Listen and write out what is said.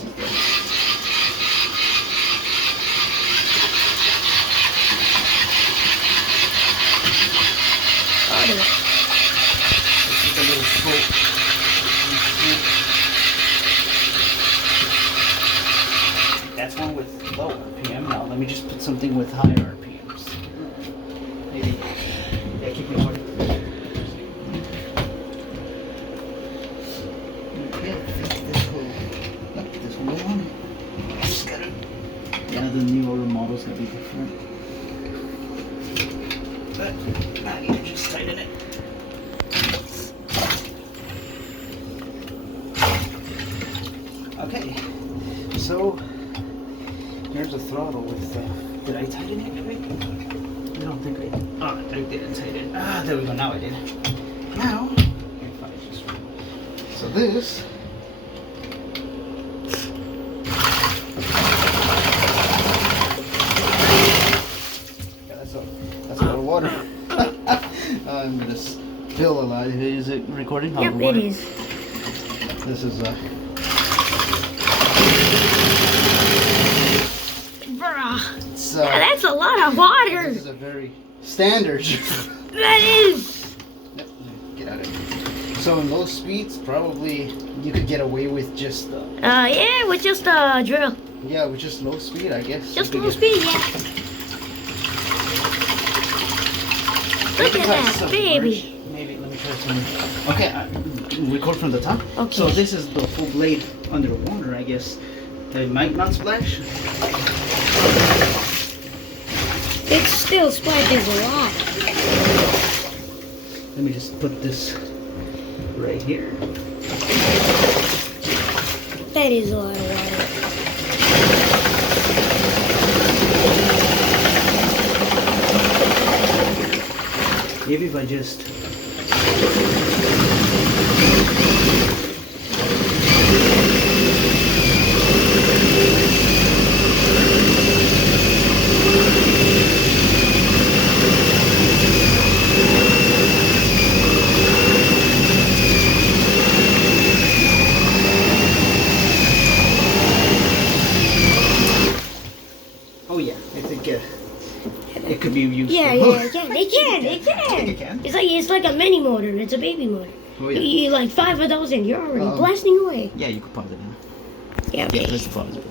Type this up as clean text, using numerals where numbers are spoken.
this is the... Oh, there. Let's get a little scope. That's one with low RPM. Now let me just put something with higher RPMs. Maybe. Yeah, keep going. Okay, this whole one. Just gotta. Yeah, the newer models gonna be different. But I need to just tighten it. Okay, so here's the throttle with did I tighten it right? I don't think I did. Oh, I didn't tighten it. Ah, there we go, now I did. Now, so this yeah, that's a lot of water. I'm gonna spill a lot. Is it recording? Yep, it is. This is Bruh. Yeah, that's a lot of water. This is a very standard. That is. Yep, get out of it. So in low speeds, probably you could get away with just Yeah, with just a drill. yeah, with just low speed, I guess. Just low speed, yeah. Look at that, baby. Maybe let me try something. Okay, record from the top. Okay. So this is the full blade under water, I guess. It might not splash. It still splashes a lot. Let me just put this right here. That is a lot of water. Maybe if I just oh yeah, I think it could be used. Yeah, it can. I think it can. It's like a mini motor. It's a baby motor. Oh, yeah. You like 5 of those and you're already blasting away. Yeah, you could pause it now. Yeah, okay. Yeah, let's pause it.